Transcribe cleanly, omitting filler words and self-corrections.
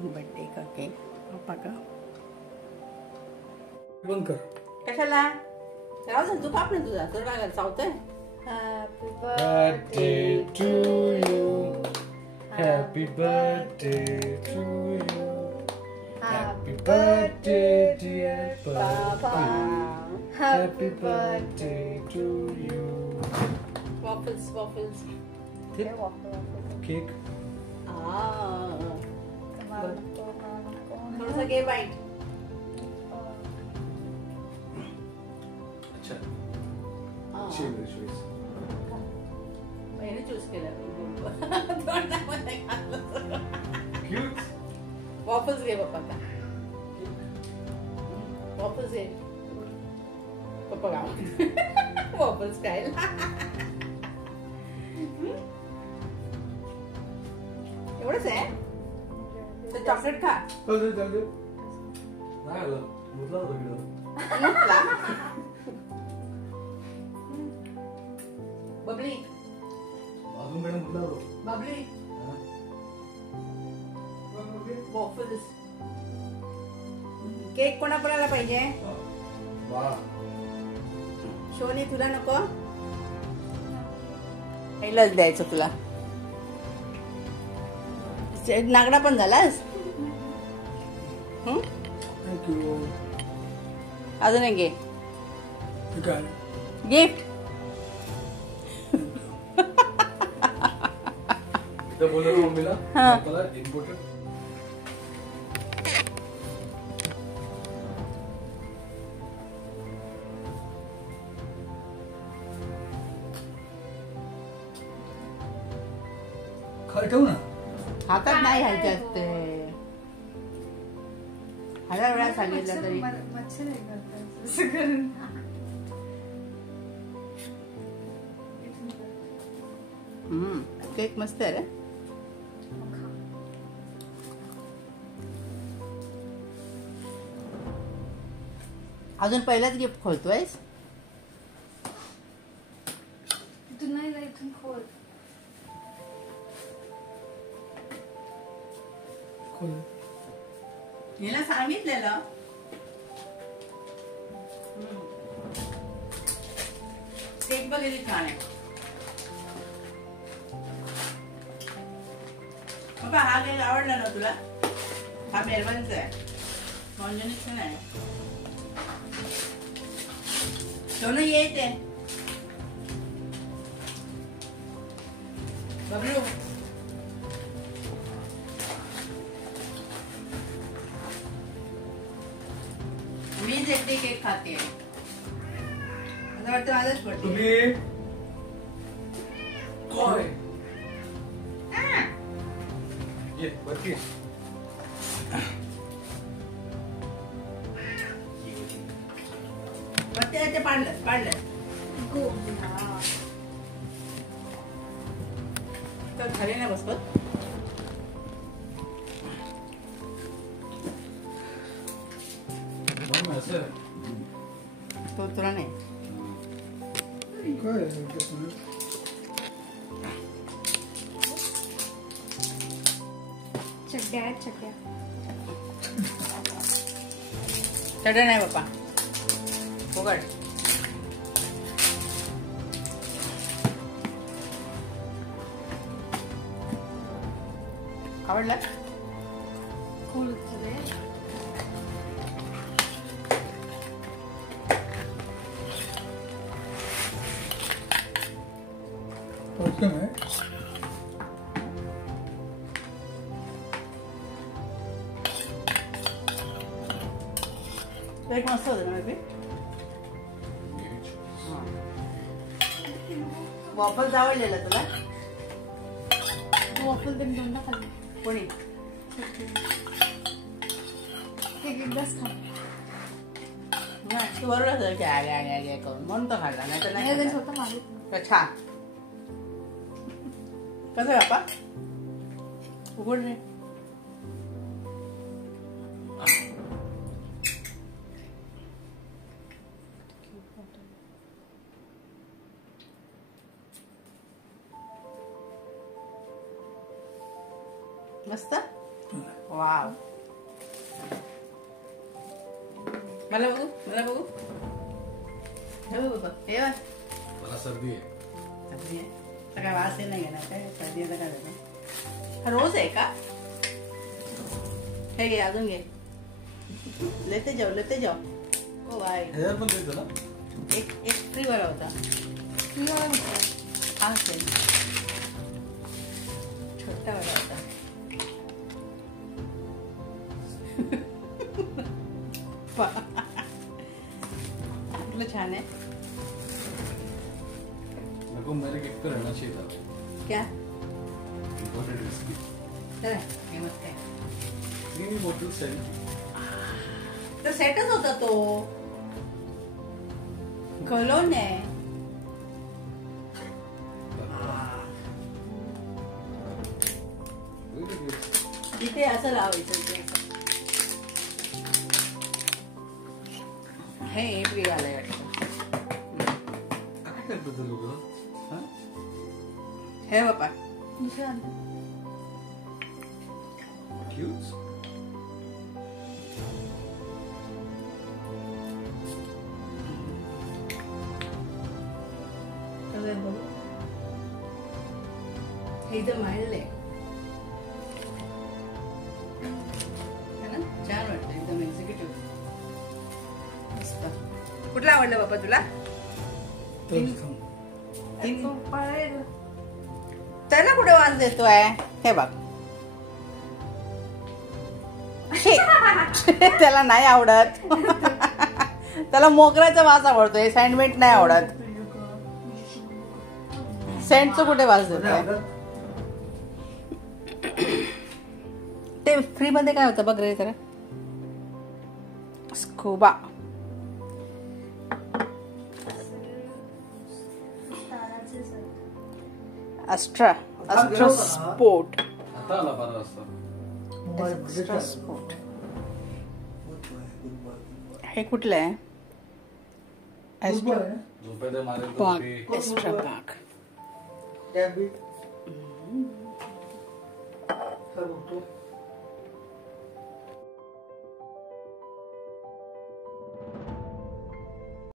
Birthday का cake पप्पा का बंद कर. कशाला राहू दे तू काप ना तुझा तर काय चावतंय. Happy Birthday to you. Happy birthday to you. Happy birthday dear Papa. Happy birthday to you. Waffles waffles cake. थोडासा घे बाईट. अच्छा. चॉईस. मैंने चूज केलं. क्यूट. वॉफल्स घे पप्पा का. वॉफल्स घे पप्पा का. वॉफल्स खायला एवढंच आहे. तर चॉकलेट खा. नाही आलं. मुदला होता. बबली अजून कडे मुदला होता. बबली वॉफल्स. केक कोणाला पाहिजे. वा. शोनी तुला नको. पहिलाच द्यायचं तुला. नागडा पण झालास. थँक्यू. अजून एक घे. काय गिफ्ट. बोललो ना मम्मीला मला एक बोटल. खाली ठेवू ना. हातात नाही घ्यायचे असते. हजार वेळा सांगितलं तरी. मच्छर आहे का असं करून. केक मस्त आहे रे. अजून पहिलाच गिफ्ट खोलतोयस. इथून नाही ना, इथून खोल. हिला सांगितलेलं. केक बघ किती छान आहे. बाबा हा केक आवडला ना तुला. हा मेहरबानचा आहे. मॉन्जनीचा नाही. दोनों येते. बबलू मीच एकटी केक खाते. असं वाटतं माझाच बर्थडे. तुम्ही काय ये बरकी. ते पाडलं तर खाली नाही बसत. तो तुला नाही. काय चड्ड्या आहेत चड्ड्या. चढ नाही बाप्पा. फुकट. आवडला. खूल उत्तम आहे. एक मस्त होतं ना. वॉफल्स आवडलेलं तुला. वॉफल देऊन दोनदा खाल्ली. कोणी केक एकदाच खा. नाही तू बरोबर करून म्हणून तो खाल्ला. नाही तर नाही नाही खाल्ला. स्वतः मागितलं. छान. कसं आहे बापा. उघड रे. मस्त. वाव. मला बघू, मला बघू. हे बघ बाबा, हे बघ. मला सर्दी आहे. सर्दी आहे. सगळा वास नाही घेणार काय? सर्दी आहे तर काय झालं? हा रोज आहे का? हे घे, अजून घे. लेते जाओ, लेते जाओ. ओ भाई. हेअर पण देतो ना. एक फ्री वाला होता. फ्री वाला होता. हा सेल. छोटा वाला होता. कितना छान है. मेरे को मेरे गिफ्ट पे रहना चाहिए था. क्या? Imported whisky. चला, हे मस्त आहे. तीन बॉटल सेल. तो सेटच होता तो. कलोन आहे. तिथे असं लावायचं ते. हे फ्री आलंय वाटतं. काय करतो ते लोक? हे बाबा. दुसरं आणलं. क्यूट. हे एकदम माइल्ड आहे. है ना? छान वाटतं एकदम एक्झिक्युटिव्ह. मस्त. कुठला आवडला बाबा तुला? तीन. तो पळेल. त्याला कुठे वास देतोय? हे बघ. त्याला नाही आवडत. त्याला मोगऱ्याचा वास आवडतोय. सँडमेट नाही आवडत. सेंटचं कुठे वास देतोय? ते फ्री मध्ये काय होतं बघ रे जरा. स्कूबा. ताराचे सर. अस्ट्रा. Astra sport. आता आला 12 वाजता. Extra sport. हे कुठलं आहे? एक्स्ट्रा झोपेत मारेल पाक. झोपे. एक्स्ट्रा पाक.